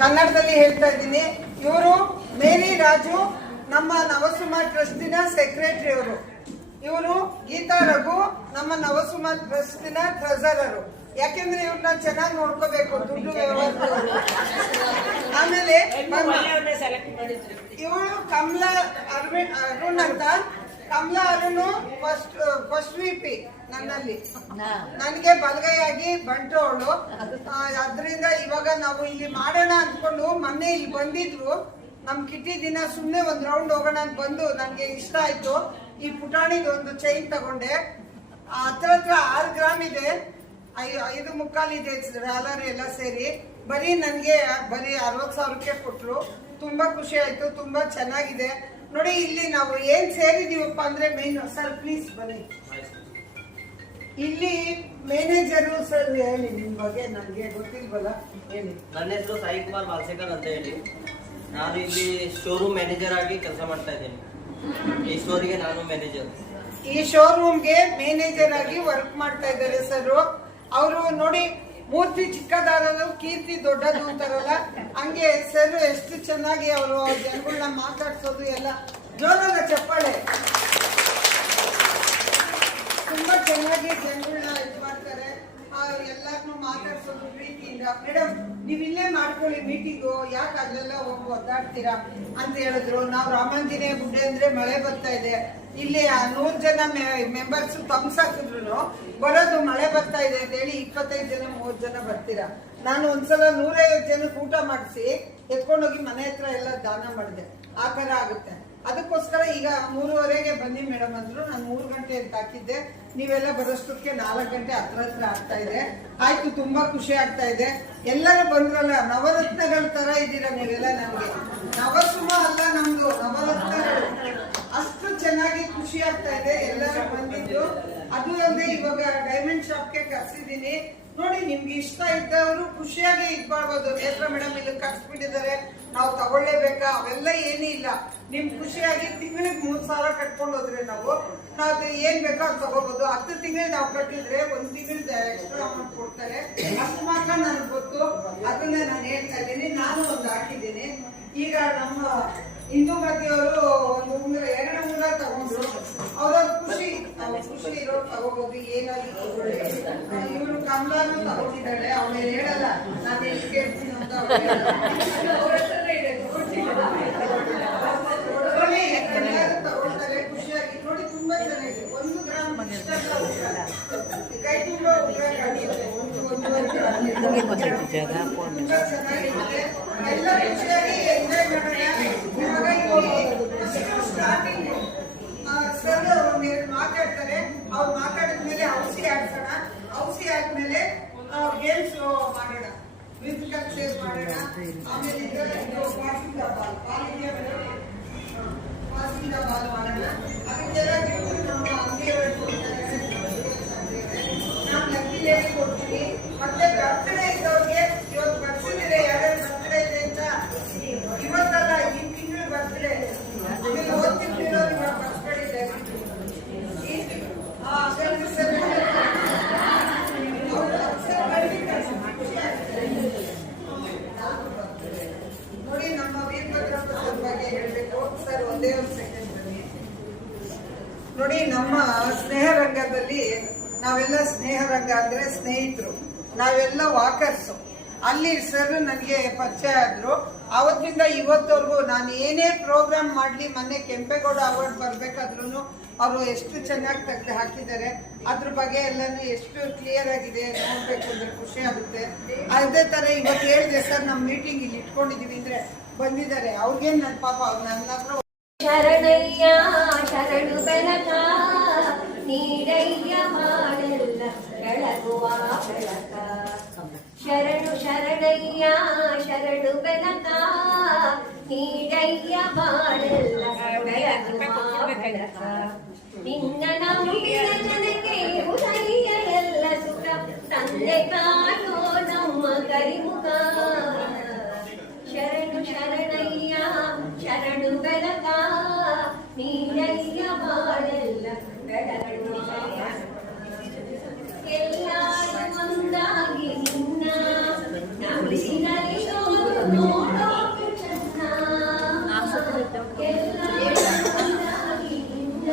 ಕನ್ನಡದಲ್ಲಿ ಹೇಳ್ತಾ ಇದ್ದೀನಿ. ಇವರು ಮೇರಿ ರಾಜು, ನಮ್ಮ ನವಸುಮ ಟ್ರಸ್ಟಿನ ಸೆಕ್ರೆಟರಿ ಅವರು. ಇವರು ಗೀತಾ ರಘು, ನಮ್ಮ ನವಸುಮ ಟ್ರಸ್ಟಿನ ಟ್ರೆಸರರು. ಯಾಕೆಂದ್ರೆ ಇವ್ರನ್ನ ಚೆನ್ನಾಗಿ ನೋಡ್ಕೋಬೇಕು, ದುಡ್ಡು ವ್ಯವಹಾರ. ಆಮೇಲೆ ಇವಳು ಕಮಲಾ ಅರುಣ್ ಅಂತ. ಕಮಲಾ ಅರುಣ್ ಫಸ್ಟ್ ವಿಪಿ ನನ್ನಲ್ಲಿ, ನನಗೆ ಬಲಗೈಯಾಗಿ ಬಂಟು ಅವಳು. ಅದರಿಂದ ಇವಾಗ ನಾವು ಇಲ್ಲಿ ಮಾಡೋಣ ಅಂದ್ಕೊಂಡು ಮೊನ್ನೆ ಇಲ್ಲಿ ಬಂದಿದ್ರು. ನಮ್ ಕಿಟ್ಟಿ ದಿನ ಸುಮ್ನೆ ಒಂದ್ ರೌಂಡ್ ಹೋಗೋಣ ಅಂತ ಬಂದು ನನ್ಗೆ ಇಷ್ಟ ಆಯ್ತು. ಈ ಪುಟಾಣಿದ ಒಂದು ಚೈನ್ ತಗೊಂಡೆ. ಹತ್ರ 6 ಗ್ರಾಮ್ ಇದೆ, 5.25 ಇದೆ ಡಾಲರ್ ಎಲ್ಲ ಸೇರಿ. ನನ್ಗೆ ಬರೀ 60,000ಕ್ಕೆ ಕೊಟ್ರು. ತುಂಬಾ ಖುಷಿ ಆಯ್ತು, ತುಂಬಾ ಚೆನ್ನಾಗಿದೆ. ನೋಡಿ ಇಲ್ಲಿ ನಾವು ಏನ್ ಸೇರಿದೀವಪ್ಪ ಅಂದ್ರೆ ಮೇನ್. ಸರ್ ಪ್ಲೀಸ್ ಬನ್ನಿ. ಇಲ್ಲಿ ಮ್ಯಾನೇಜರು ಸರ್ ಹೇಳಿ ನಿಮ್ ಬಗ್ಗೆ, ನನ್ಗೆ ಗೊತ್ತಿಲ್ವಲ್ಲ, ಹೇಳಿ. ನನ್ನ ಹೆಸರು ಸಾಯಿ ಕುಮಾರ್ ಮಾಲ್ಸೇಕರ್ ಅಂತ ಹೇಳಿ. ನಾನು ಇಲ್ಲಿ ಶೋರೂಮ್ ಮ್ಯಾನೇಜರ್ ಆಗಿ ಕೆಲಸ ಮಾಡ್ತಾ ಇದ್ದೀನಿ. ಈ ಸ್ಟೋರಿಗೆ ನಾನು ಮ್ಯಾನೇಜರ್. ಈ ಶೋರೂಮ್ಗೆ ಮ್ಯಾನೇಜರ್ ಆಗಿ ವರ್ಕ್ ಮಾಡ್ತಾ ಇದ್ದಾರೆ ಸರ್. ಅವರು ನೋಡಿ, ಮೂರ್ತಿ ಚಿಕ್ಕದಾರದು ಕೀರ್ತಿ ದೊಡ್ಡದು ಅಂತಾರಲ್ಲ, ಹಂಗೆ ಸರ್ ಎಷ್ಟು ಚೆನ್ನಾಗಿ ಅವರು ಜನಗಳನ್ನ ಮಾತಾಡ್ಸೋದು ಎಲ್ಲ. ಜೋರಾದ ಚಪ್ಪಾಳೆ. ತುಂಬಾ ಚೆನ್ನಾಗಿ ಜನಗಳನ್ನ ಇದು ಮಾಡ್ತಾರೆ, ಎಲ್ಲಾರ್ನು ಮಾತಾಡ್ಸೋದು ಪ್ರೀತಿಯಿಂದ. ಮೇಡಮ್ ನೀವ್ ಇಲ್ಲೇ ಮಾಡ್ಕೊಳ್ಳಿ ಮೀಟಿಂಗು, ಯಾಕೆ ಅಲ್ಲೆಲ್ಲ ಹೋಗಿ ಒದ್ದಾಡ್ತೀರಾ ಅಂತ ಹೇಳಿದ್ರು. ನಾವು ರಾಮಾಂಜನೇಯ ಗುಡ್ಡೆ ಅಂದ್ರೆ ಮಳೆ ಬರ್ತಾ ಇದೆ, ಇಲ್ಲಿ 100 ಜನ ಮೆಂಬರ್ಸ್ ತಮ್ಸ್ ಹಾಕಿದ್ರು ಬರೋದು, ಮಳೆ ಬರ್ತಾ ಇದೆ ಅಂತ ಹೇಳಿ 25 ಜನ 30 ಜನ ಬರ್ತೀರಾ. ನಾನು ಒಂದ್ಸಲ 150 ಜನಕ್ಕೆ ಊಟ ಮಾಡಿಸಿ ಎತ್ಕೊಂಡೋಗಿ ಮನೆ ಹತ್ರ ಎಲ್ಲ ದಾನ ಮಾಡಿದೆ. ಆ ತರ ಆಗುತ್ತೆ. ಅದಕ್ಕೋಸ್ಕರ ಈಗ 3:30ಗೆ ಬನ್ನಿ ಮೇಡಮ್ ಅಂದ್ರು. ನಾನು 3 ಗಂಟೆ ಅಂತ ಹಾಕಿದ್ದೆ. ನೀವೆಲ್ಲ ಬರೋಷ್ಟಕ್ಕೆ 4 ಗಂಟೆ ಹತ್ರ ಆಗ್ತಾ ಇದೆ. ಆಯ್ತು, ತುಂಬಾ ಖುಷಿ ಆಗ್ತಾ ಇದೆ. ಎಲ್ಲರೂ ಬಂದ್ರಲ್ಲ, ನವರತ್ನಗಳ ತರ ಇದ್ದೀರಾ ನೀವೆಲ್ಲ. ನಮ್ಗೆ ನವಸುಮ ಅಲ್ಲ, ನಮ್ದು ನವರತ್ನಗಳು. ಅಷ್ಟು ಚೆನ್ನಾಗಿ ಖುಷಿ ಆಗ್ತಾ ಇದೆ ಎಲ್ಲರೂ ಬಂದಿದ್ದು. ಅದು ಅಲ್ಲದೆ ಇವಾಗ ಡೈಮಂಡ್ ಶಾಪ್ಗೆ ಕರ್ಸಿದೀನಿ. ನೋಡಿ, ನಿಮ್ಗೆ ಇಷ್ಟ ಇದ್ದವರು ಖುಷಿಯಾಗಿ ಇದ್ ಮಾಡ್ಬೋದು. ನೇತ್ರ ಮೇಡಮ್ ಇಲ್ಲಿ ಕರ್ಸ್ಬಿಟ್ಟಿದ್ದಾರೆ, ನಾವು ತಗೊಳ್ಳೇಬೇಕಾ, ಅವೆಲ್ಲ ಏನೂ ಇಲ್ಲ. ನಿಮ್ ಖುಷಿಯಾಗಿ ತಿಂಗಳಿಗೆ 3,000 ಕಟ್ಕೊಂಡು ಹೋದ್ರೆ ನಾವು ಏನ್ ಬೇಕೋ ಅದು ತಗೋಬಹುದು. 10 ತಿಂಗಳು ನಾವು ಕಟ್ಟಿದ್ರೆ 1 ತಿಂಗಳ ಎಕ್ಸ್ಟ್ರಾ ಅಮೌಂಟ್ ಕೊಡ್ತಾರೆ. ಅಷ್ಟು ಮಾತ್ರ ನನಗೆ ಗೊತ್ತು, ಅದನ್ನ ನಾನು ಹೇಳ್ತಾ ಇದ್ದೀನಿ. ನಾನು ಒಂದು ಹಾಕಿದ್ದೀನಿ. ಈಗ ನಮ್ಮ ಇಂದುಮತಿಯವರು ಒಂದು 2 ಉಂಗುರ ತಗೊಂಡ್ರು. ಅವ್ರ ಖುಷಿ ಇರೋ ತಗೋಬಹುದು, ಏನಾದ್ರು ತಗೊಳ್ಳಿ. ಇವ್ರು ಕಮಲಾನು ತಗೊಂಡಿದ್ದಾಳೆ, ಅವಳು ಹೇಳಲ್ಲ ನಾನು ಎಷ್ಟು ಕೇಳ್ತೀನಿ ಅಂತ. ತಗೊಳ್ತಾರೆ ಖುಷಿಯಾಗಿ. ನೋಡಿ, ತುಂಬಾ ಚೆನ್ನಾಗಿದೆ. 1 ಗ್ರಾಮ್ ಕೈ ತುಂಬ ತುಂಬಾ ಚೆನ್ನಾಗಿದೆ. ಎಲ್ಲ ಖುಷಿಯಾಗಿ ಎಂಜಾಯ್ ಸ್ಟಾರ್ಟಿಂಗ್ ಸರ್ ಮಾತಾಡ್ತಾರೆ. ಅವ್ರು ಮಾತಾಡಿದ್ಮೇಲೆ ಔಷಧಿ ಆಡ್ಸೋಣ. ಔಷಧಿ ಆದ್ಮೇಲೆ ಗೇಮ್ಸ್ ಮಾಡೋಣ, ಮ್ಯೂಸಿಕಲ್ ಚೇರ್ ಮಾಡೋಣ. ಆಮೇಲೆ ಪಾಸಿಂಗ್ ಬಾಲ್ ಮಾಡೋಣ. ಅದಕ್ಕೆಲ್ಲ ನಮ್ಮ ಅಂಗಡಿಯವರು ನಾನು ಲಕ್ಕಿ ಲೇಡಿ ಕೊಡ್ತೀನಿ. ಮತ್ತೆ ಬರ್ತ್ಡೇ ಇದ್ದವ್ರಿಗೆ ಇವತ್ತು ಬರ್ಸಿದ್ರೆ ಯಾರ್ಯಾರು ಬರ್ತ್ಡೇ ಇದೆ ಅಂತ, ಇವತ್ತಲ್ಲ ಈ ತಿಂಗಳು ಬರ್ತ್ಡೇ, ಆಮೇಲೆ ಹೋದ್ ತಿಂಗಳು ಬರ್ತ್ಡೇ ಇದೆ. ನೋಡಿ, ನಮ್ಮ ವೀರಭದ್ರಪ್ಪ ಸರ್ ಬಗ್ಗೆ ಹೇಳ್ಬೇಕು ಸರ್. ಒಂದೇ ಒಂದು ಸೆಕೆಂಡ್ ಬನ್ನಿ. ನೋಡಿ, ನಮ್ಮ ಸ್ನೇಹ ರಂಗದಲ್ಲಿ ನಾವೆಲ್ಲ, ಸ್ನೇಹ ರಂಗ ಅಂದ್ರೆ ಸ್ನೇಹಿತರು, ನಾವೆಲ್ಲ ವಾಕರ್ಸು. ಅಲ್ಲಿ ಸರ್ ನನಗೆ ಪರಿಚಯ ಆದ್ರು. ಆವತ್ತಿಂದ ಇವತ್ತವರೆಗೂ ನಾನು ಏನೇ ಪ್ರೋಗ್ರಾಮ್ ಮಾಡ್ಲಿ, ಮೊನ್ನೆ ಕೆಂಪೇಗೌಡ ಅವಾರ್ಡ್ ಬರ್ಬೇಕಾದ್ರೂ ಅವರು ಎಷ್ಟು ಚೆನ್ನಾಗಿ ತೆಗೆದು ಹಾಕಿದ್ದಾರೆ. ಅದ್ರ ಬಗ್ಗೆ ಎಲ್ಲಾನು ಎಷ್ಟು ಕ್ಲಿಯರ್ ಆಗಿದೆ ನೋಡ್ಬೇಕು ಅಂದ್ರೆ ಖುಷಿ ಆಗುತ್ತೆ. ಅದೇ ತರ ಇವತ್ತು ಹೇಳಿದೆ ಸರ್, ನಮ್ಮ ಮೀಟಿಂಗ್ ಇಲ್ಲಿ ಇಟ್ಕೊಂಡಿದೀವಿ ಅಂದ್ರೆ ಬಂದಿದ್ದಾರೆ. ಅವ್ರಿಗೇನು ನನ್ನ ಪಾಪ ನನ್ನ ಹತ್ರ ಶರಣಯ್ಯ ಶರಣು ಬೆಳಕ ನೀಡಯ್ಯ ಮಾಡಲ್ಲ ಬೆಳಗುವ ಬೆಳಕ. ಶರಣು ಶರಣಯ್ಯ ಶರಣು ಬೆಳಕ ನೀಡಯ್ಯ ಮಾಡಲ್ಲ ಬೆಳಗುವ ಬೆಳಕ. ನಿನ್ನ ನಂಬಿದ ನನಗೆ ಉದಯ ಎಲ್ಲ ಸುಖ ತಂದೆ ಕಾಣೋ ನಮ್ಮ ಕರಿಮುಖ. ಶರಣು ಶರಣಯ್ಯ ಶರಣು ಬೆಳಕ ನೀಡಯ್ಯ ಮಾಡಲ್ಲ ಬೆಳಗುವ. ಎಲ್ಲರೂ ಒಂದಾಗಿ ನಿನ್ನ ನಂಬಿಸಿದರೆ ನೋಡೋಕೆ ಚೆನ್ನ ಎಲ್ಲ ಒಂದಾಗಿ ನಿನ್ನ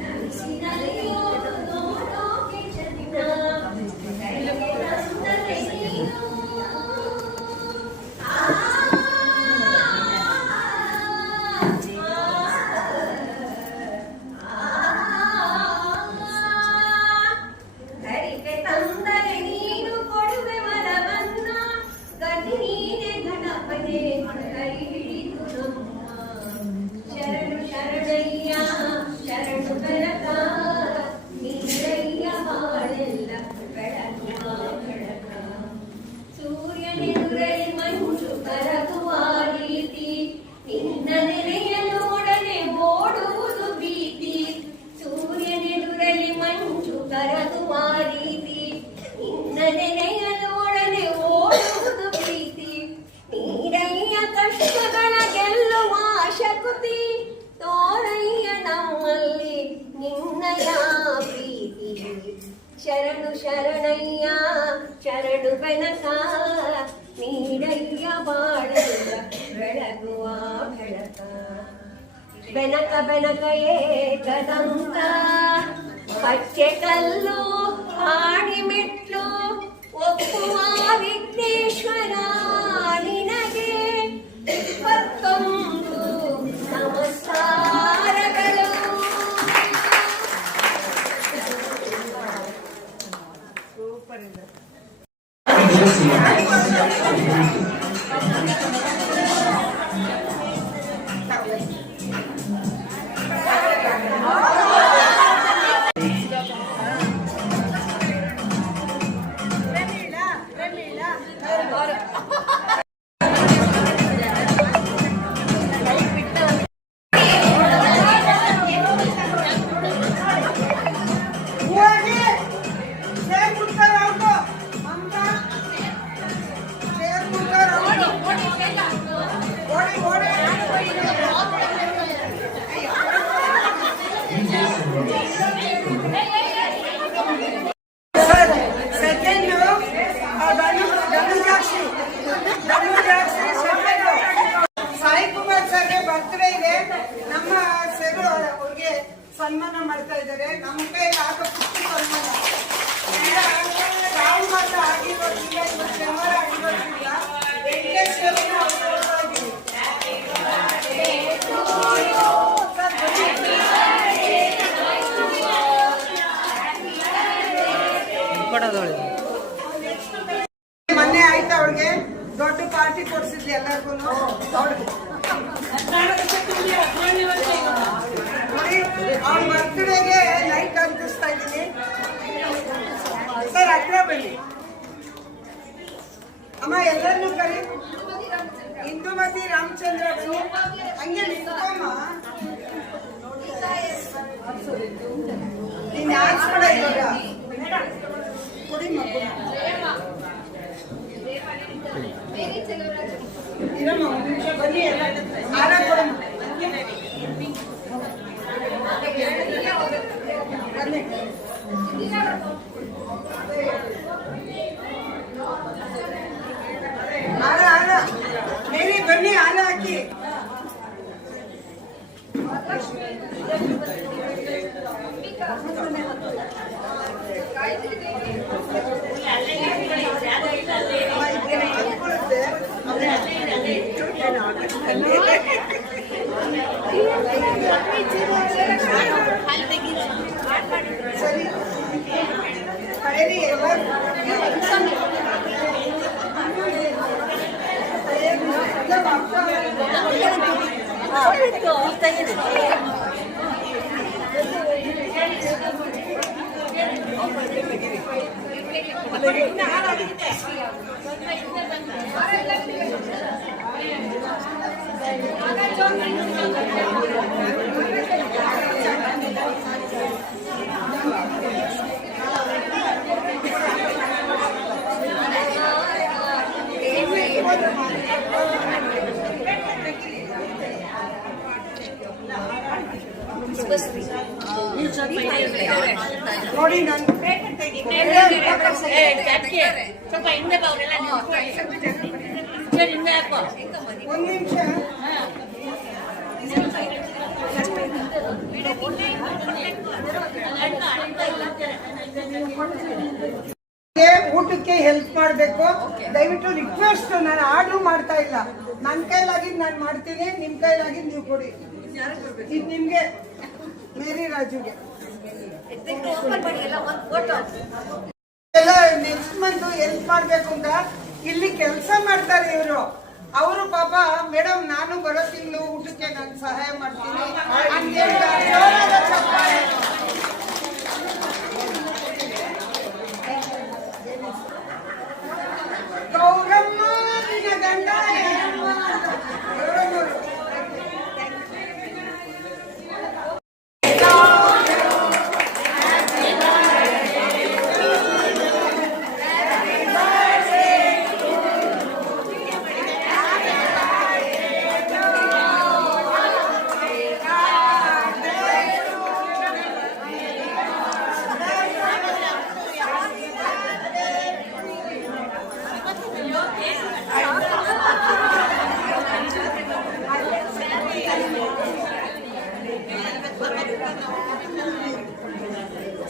ನಲಿಸಿನಲಿಯೋದು ನೋಡೋಕೆ ಚೆನ್ನ ಕೈಗೆ ತಂದರೆ ನೀನು ಕೈಗೆ ತಂದರೆ ನೀನು ಕೊಡುವೆ ವರವನ್ನ ಗತಿ ನೀನೆ ಗಣಪನೆ ಕೈ ಹಿಡಿದು ನಮ್ಮ ಶರಣು ಶರಣಯ್ಯ ಶರಣು ಬೆಳಕ ನೀರಯ್ಯ ಬಾಳೆಲ್ಲ ಬೆಳಗುವ ಬೆಳಕ ಸೂರ್ಯನೆದುರಲಿ ಮಂಜು ಕರಗುವ ರೀತಿ ನಿನ್ನ ನೆನೆಯಲೊಡನೆ ಓಡುವುದು ಭೀತಿ ಸೂರ್ಯನೆದುರಲಿ ಮಂಜು ಕರಗುವ ರೀತಿ ನಿನ್ನ ನೆನೆಯಲೊಡನೆ ಓಡುವುದು ಪ್ರೀತಿ ನೀರಯ್ಯ ಕಷ್ಟಗಳ ಗೆಲ್ಲುವ ಶಕುತಿ ತೋರಯ್ಯ ನಮ್ಮಲ್ಲಿ ನಿನ್ನಯ ಪ್ರೀತಿ ಶರಣು ಶರಣಯ್ಯ ಶರಣು ಬೆನಕ ನೀರಯ್ಯ ಬಾಳೆಲ್ಲ ಬೆಳಗುವ ಬೆಳಕ ಬೆನಕ ಬೆನಕ ಏಕದಂತ ಪಚ್ಚೆ ಕಲ್ಲು ಹಾಡಿ ಮೆಟ್ಲು ಒಪ್ಪುವ ವಿಘ್ನೇಶ್ವರ ನಿನಗೆ 21 ನಮಸ್ಕಾರಗಳು. ಸೂಪರ್ ಇದೆ. ಸಾಯಿ ಕುಮಾರ್ ಸರ್ಗೆ ಬರ್ತ್ಡೇ ಇದೆ. ನಮ್ಮ ಸರ್ ಅವ್ರಿಗೆ ಸನ್ಮಾನ ಮಾಡ್ತಾ ಇದ್ದಾರೆ. ನಮ್ಮ ಕೈಯಲ್ಲಿ ಆಗೋ ಪುಷ್ಟಿ ಸನ್ಮಾನ ರಾಹುಲ್ ಮಾತ್ರ ಆಗಿರೋದ್ರಿಂದ ಇವತ್ತು ಶನಿವಾರ ಆಗಿರೋದ್ರಿಂದ ವೆಂಕಟೇಶ್ವರನ ಮೊನ್ನೆ ಆಯ್ತು ಅವ್ರಿಗೆ ದೊಡ್ಡ ಪಾರ್ಟಿ ಕೊಡ್ಸಿದ್ಲಿ ಎಲ್ಲರಿಗೂ. ಅವ್ರ ಬರ್ತ್ಡೇಗೆ ಲೈಟ್ ಅಂಟಿಸ್ತಾ ಇದ್ದೀನಿ ಸರ್. ಹತ್ರ ಬನ್ನಿ ಅಮ್ಮ, ಎಲ್ಲರನ್ನೂ ಕರಿ. ಇಂದುಮತಿ ರಾಮಚಂದ್ರ ಬನ್ನಿ. ಹಂಗೆ ನಿಂತ್ಕೊಮ್ಮ. ನೀನ್ ಆಡ್ಸ್ಬೇಡ ಇವಾಗ. ಕೊಡಿ ಮಗು ಇರಮ್ಮ, ಒಂದು ನಿಮಿಷ ಬನ್ನಿ. ಎಲ್ಲ ಹಾರ ಕೊಡಮ್ಮ. ಬನ್ನಿ. ಹಾರ ಹಾರ ಮೇರಿ ಬನ್ನಿ, ಹಾರ ಹಾಕಿ. ಸರಿ ಕರೀರಿ ಎಲ್ಲರೂ. ನೋಡಿ ನಾನು ಸ್ವಲ್ಪ ಹಿಂದೆ ಬಾ ಅವರೆಲ್ಲ ಒಂದ್ ನಿಮಿಷ. ಊಟಕ್ಕೆ ಹೆಲ್ಪ್ ಮಾಡ್ಬೇಕು. ದಯವಿಟ್ಟು ರಿಕ್ವೆಸ್ಟ್, ನಾನು ಆರ್ಡರ್ ಮಾಡ್ತಾ ಇಲ್ಲ. ನನ್ನ ಕೈಲಾಗಿದ್ದು ನಾನು ಮಾಡ್ತೀನಿ, ನಿಮ್ ಕೈಲಾಗಿದ್ದು ನೀವು ಕೊಡಿ. ಇದು ನಿಮ್ಗೆ, ಮೇರಿ ರಾಜುಗೆ ಎಲ್ಲ ನೆಕ್ಸ್ಟ್ ಮಂತ್ ಹೆಲ್ಪ್ ಮಾಡ್ಬೇಕು ಅಂತ ಇಲ್ಲಿ ಕೆಲಸ ಮಾಡ್ತಾರೆ ಇವರು. ಅವರು ಪಾಪ ಮೇಡಮ್ ನಾನು ಬರೋ ತಿಂಗಳು ಊಟಕ್ಕೆ ನಾನು ಸಹಾಯ ಮಾಡ್ತೀನಿ ಅಂತ ಹೇಳ್ತಾರೆ. ಜೋರಾದ ಚಪ್ಪಾಳೆ. ಗೌರಮ್ಮ ನಿನ್ನ ಗಂಡ ಏನಮ್ಮ ಅಂತ. ಗೌರಮ್ಮರು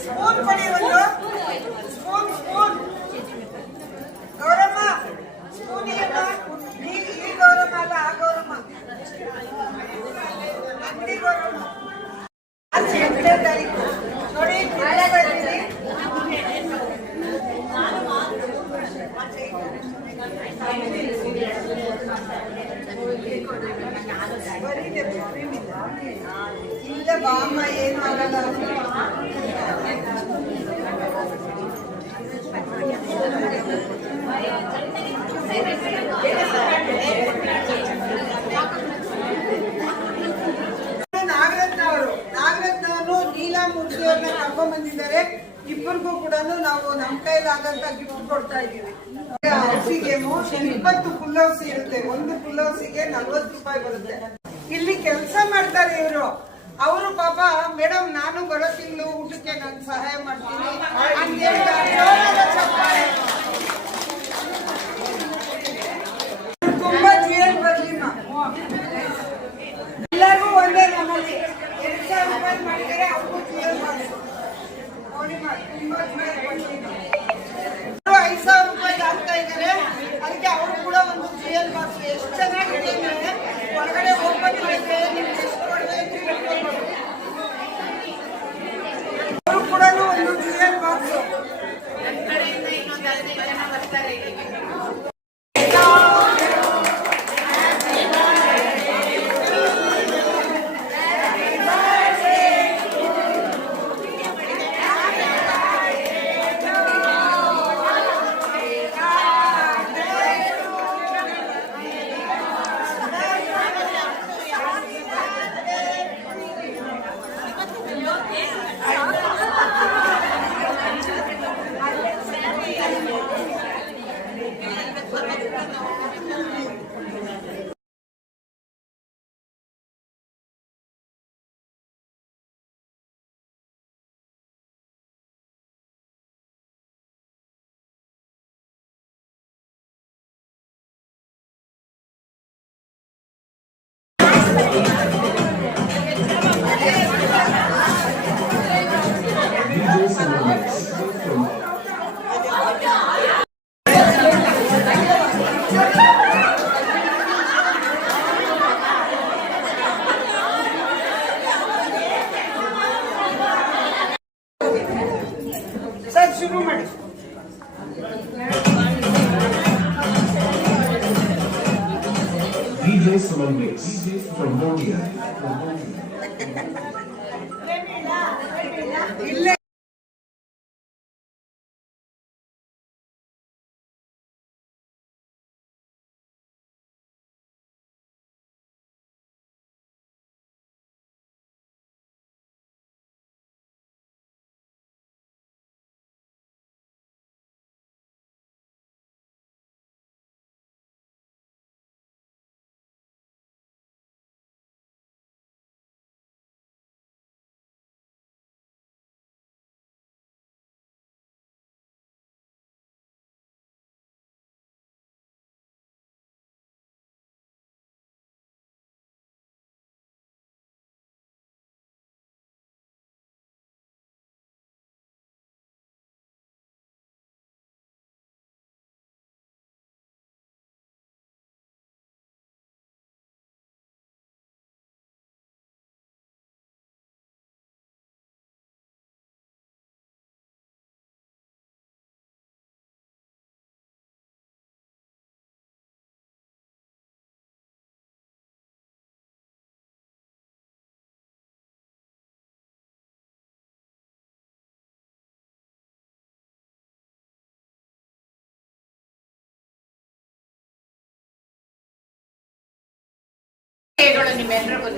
ಸ್ಪೂನ್ ಕೊಡಿ ಒಂದು. Spoon spoon. ಗೌರಮ್ಮ ಸ್ಪೂನ್ ಇಲ್ಲ. ಈ ಗೌರಮ್ಮ ಅಲ್ಲ, ಆ ಗೌರಮ್ಮ, ಅಂಗಡಿ ಗೌರಮ್ಮ. 8ನೇ ತಾರೀಕು ನೋಡಿ. ಇಲ್ಲ ಬಾಮ್ಮ, ಏನು ಆಗಲ್ಲ. ನಾಗರತ್ನವರು ನೀಲಾಮೂರ್ತಿ ಅವ್ರನ್ನ ಕರ್ಕೊಂಡ್ ಬಂದಿದ್ದಾರೆ. ಇಬ್ಬರಿಗೂ ಕೂಡ ನಾವು ನಮ್ಮ ಕೈಲಾದಂತ ಗಿಫ್ಟ್ ಕೊಡ್ತಾ ಇದ್ದೀವಿ. ಹೌಸಿಗೆ 20 ಫುಲ್ ಹೌಸ್ ಇರುತ್ತೆ. ಒಂದು ಫುಲ್ ಹೌಸಿಗೆ 40 ರೂಪಾಯಿ ಬರುತ್ತೆ. ಇಲ್ಲಿ ಕೆಲಸ ಮಾಡ್ತಾರೆ ಇವರು. ಅವರು ಪಾಪ ಮೇಡಮ್ ನಾನು ಬರೋ ತಿಂಗಳು ಊಟಕ್ಕೆ ನಾನು ಸಹಾಯ ಮಾಡ್ತೀನಿ ಅಂತ ಹೇಳ್ತಾರೆ. ಜೋರಾದ ಚಪ್ಪಾಳೆ. ತುಂಬಾ ಜೀವನ ಬರ್ಲಿಮ್ಮ. ಎಲ್ಲರಿಗೂ ಒಂದೇ ನಮ್ಮಲ್ಲಿ 2000 ರೂಪಾಯಿ ಮಾಡಿದರೆ ಅವ್ರಿಗೂ ಜೀವನ ಮಾಡಿ ನೋಡಿ. ತುಂಬಾ ಜೀವನ ಬರ್ಲಿಮ್ಮ. 5000 ರೂಪಾಯಿ ಆಗ್ತಾ ಇದ್ದಾರೆ. ಅದಕ್ಕೆ ಅವರು ಕೂಡ ಒಂದು ಜೀವನ ಬಾಕ್ಸ್. ಎಷ್ಟು ಚೆನ್ನಾಗಿದೆ ಅಂದ್ರೆ ಹೊರಗಡೆ ಓಪನ್ ಮಾಡಿದ್ರೆ ನಿಮ್ಗೆ ಎಷ್ಟು ಕೊಡಬೇಕು ಅವರು ಕೂಡ ಒಂದು ಜೀವನ ಬಾಕ್ಸ್. ಸರ್ ಶುರು ಮಾಡಿ. DJ Simon Mix from Modia. ಇಲ್ಲೇ ನಿಮ್ಮೆಲ್ರಿಗೂ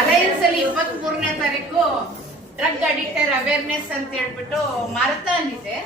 ಅಲಯನ್ಸ್ ಅಲ್ಲಿ 23ನೇ ತಾರೀಕು ಡ್ರಗ್ ಅಡಿಕ್ಟರ್ ಅವೇರ್ನೆಸ್ ಅಂತ ಹೇಳ್ಬಿಟ್ಟು ಮಾರಥಾನ್ ಇದೆ.